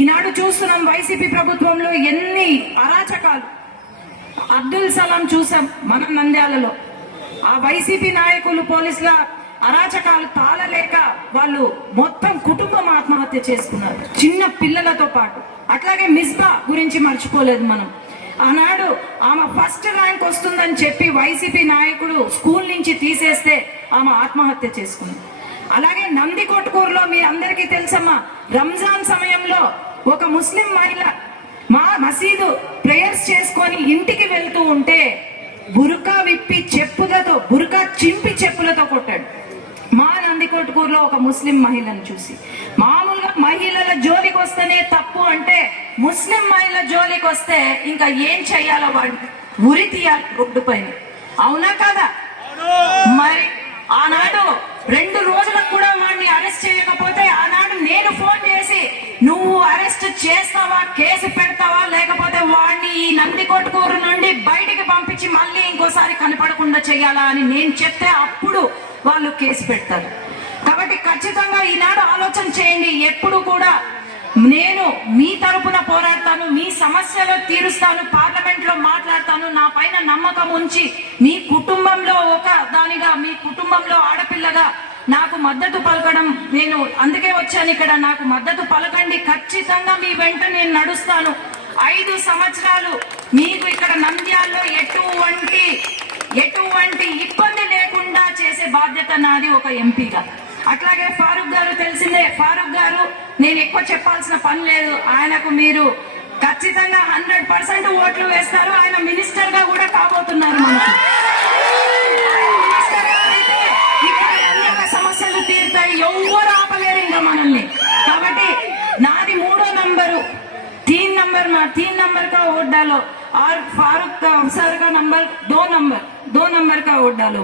ఈనాడు చూస్తున్నాం వైసీపీ ప్రభుత్వంలో ఎన్ని అరాచకాలు. అబ్దుల్ సలాం చూసాం మన నంద్యాలలో. ఆ వైసీపీ నాయకులు పోలీసుల అరాచకాలు తాళలేక వాళ్ళు మొత్తం కుటుంబం ఆత్మహత్య చేసుకున్నారు. చిన్న పిల్లలతో పాటు. అట్లాగే మిస్బా గురించి మర్చిపోలేదు మనం. ఆనాడు ఆమె ఫస్ట్ ర్యాంక్ వస్తుందని చెప్పి వైసీపీ నాయకుడు స్కూల్ నుంచి తీసేస్తే ఆమె ఆత్మహత్య చేసుకుంది. అలాగే నంది కొట్టుకూరులో మీ అందరికీ తెలుసమ్మా రంజాన్ సమయంలో ఒక ముస్లిం మహిళ మా మసీదు ప్రేయర్స్ చేసుకొని ఇంటికి వెళ్తూ ఉంటే బురకా విప్పి చెప్పులతో బురకా చింపి చెప్పులతో కొట్టాడు. మా నందికొట్కూరులో ఒక ముస్లిం మహిళను చూసి. మామూలుగా మహిళ జోలికి వస్తేనే తప్పు అంటే ముస్లిం మహిళ జోలికి వస్తే ఇంకా ఏం చెయ్యాలో వాడు ఉరి తీయాలి రోడ్డు పైన. అవునా కదా? మరి ఆనాడు రెండు రోజులకు కూడా వాడిని అరెస్ట్ చేయకపోతే ఆనాడు నేను ఫోన్ చేసి నువ్వు అరెస్ట్ చేస్తావా? కేసు పెడతావా? లేకపోతే వాడిని ఈ నందికొట్కూరు నుండి బయటికి పంపించి మళ్ళీ ఇంకోసారి కనపడకుండా చేయాలా? అని నేను చెప్తే అప్పుడు వాళ్ళు కేసు పెడతారు. కాబట్టి ఖచ్చితంగా ఈనాడు ఆలోచన చేయండి. ఎప్పుడు కూడా నేను మీ తరపున పోరాడతాను మీ సమస్యలు తీరుస్తాను పార్లమెంట్లో మాట్లాడతాను. నా పైన నమ్మకం ఉంచి మీ కుటుంబంలో ఒక దానిగా మీ కుటుంబంలో ఆడపిల్లగా నాకు మద్దతు పలకడం నేను అందుకే వచ్చాను ఇక్కడ. నాకు మద్దతు పలకండి. ఖచ్చితంగా మీ వెంట నేను నడుస్తాను. ఐదు సంవత్సరాలు మీకు ఇక్కడ నంద్యాల్లో ఎటువంటి ఎటువంటి ఇబ్బంది లేకుండా చేసే బాధ్యత నాది ఒక ఎంపీగా. అట్లాగే ఫారూక్ గారు తెలిసిందే ఫారూక్ గారు నేను ఎక్కువ చెప్పాల్సిన పని లేదు ఆయనకు మీరు ఖచ్చితంగా హండ్రెడ్ పర్సెంట్ ఓట్లు వేస్తారు ఆయన మినిస్టర్ గా కూడా కాబోతున్నారు మనకు మినిస్టర్ గా అయితే ఇక్కడ నంద్యాల సమస్యలు తీరుతాయి ఎవ్వరు ఆపలేరు ఇంకా మనల్ని కాబట్టి నాది మూడో నంబరు तीन नंबर में तीन नंबर का वोट डालो और फारूक का अफसर का नंबर दो नंबर दो नंबर का ఓట్ डालो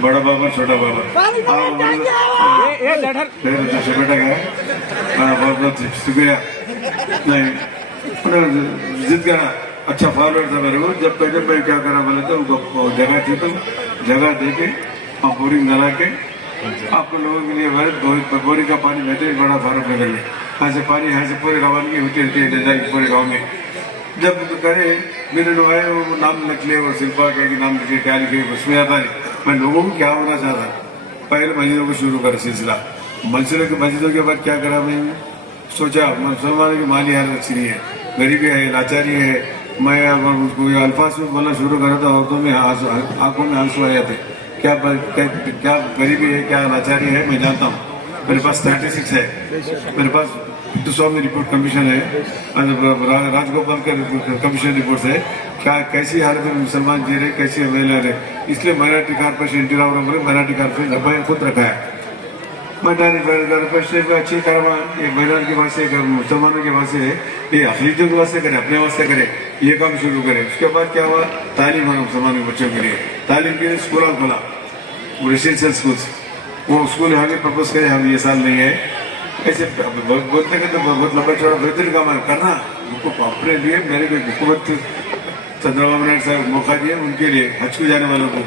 بڑا بابا چھوٹا بابا بیٹا گیا بہت بہت شکریہ نہیں جیت گیا اچھا فارورڈ تھا میرے کو جب جب میں کیا کرا بولے تو جگہ تھی تو جگہ دے کے اور بورنگ ڈلا کے آپ کو لوگوں کے لیے بہت بورنگ کا پانی بہترین بڑا فارورڈ میں لگے یہاں پانی یہاں سے پورے روانگی ہوتی رہتی ہے پورے گاؤں میں جب کرے میرے لوگ آئے وہ نام لکھ لے وہ شلپا کے نام لکھ لے کیا لکھے اس میں آتا نہیں میں لوگوں کو کیا ہونا چاہتا پہلے مسجدوں کو شروع کر سلسلہ۔ مسجدوں کے مسجدوں کے بعد کیا کرا میں سوچا مسلمانوں کی مالی حالت نہیں ہے۔ غریبی ہے، لاچاری ہے۔ میں اگر اس کو الفاظ میں بولنا شروع کرا تھا، عورتوں میں آنکھوں میں آنسو آ جاتے کیا غریبی ہے، کیا لاچاری ہے، میں جانتا ہوں۔ میرے پاس تھرٹی سکس ہے۔ میرے پاس بھٹو سوامی ریپورٹ کمیشن ہے۔ راج گوپال کا کمیشن ریپورٹ ہے۔ کیا کیسی حالت میں مسلمان جی رہے کیسی ہم لے رہے اس لیے مراٹھی کارپوریشن انٹی راؤ نمبر مراٹھی کارپوریشن ابھی خود رکھا ہے۔ مراٹھی کارپوریشن میں اچھی کاروبار یہ مہران کے واسطے مسلمانوں کے واسطے ہے۔ یہ اخلیجوں کے واسطے کرے، اپنے واسطے کرے۔ یہ کام شروع کرے۔ اس کے بعد کیا ہوا؟ تعلیم ہمارے مسلمانوں کے بچوں کے لیے۔ تعلیم کے لیے اسکول کھولا ریسیڈینشیل اسکولس وہ اسکول ہے پرپز کرے ہم یہ سال نہیں ہے ایسے بولتے کہ تو بہت لمبا چوڑا بہتر کام ہے۔ کرنا ان کو اپنے لیے میرے کو حکومت، چندرا بابو نائڈ صاحب، موقع دیا ان کے لیے، حج کو جانے والوں کو۔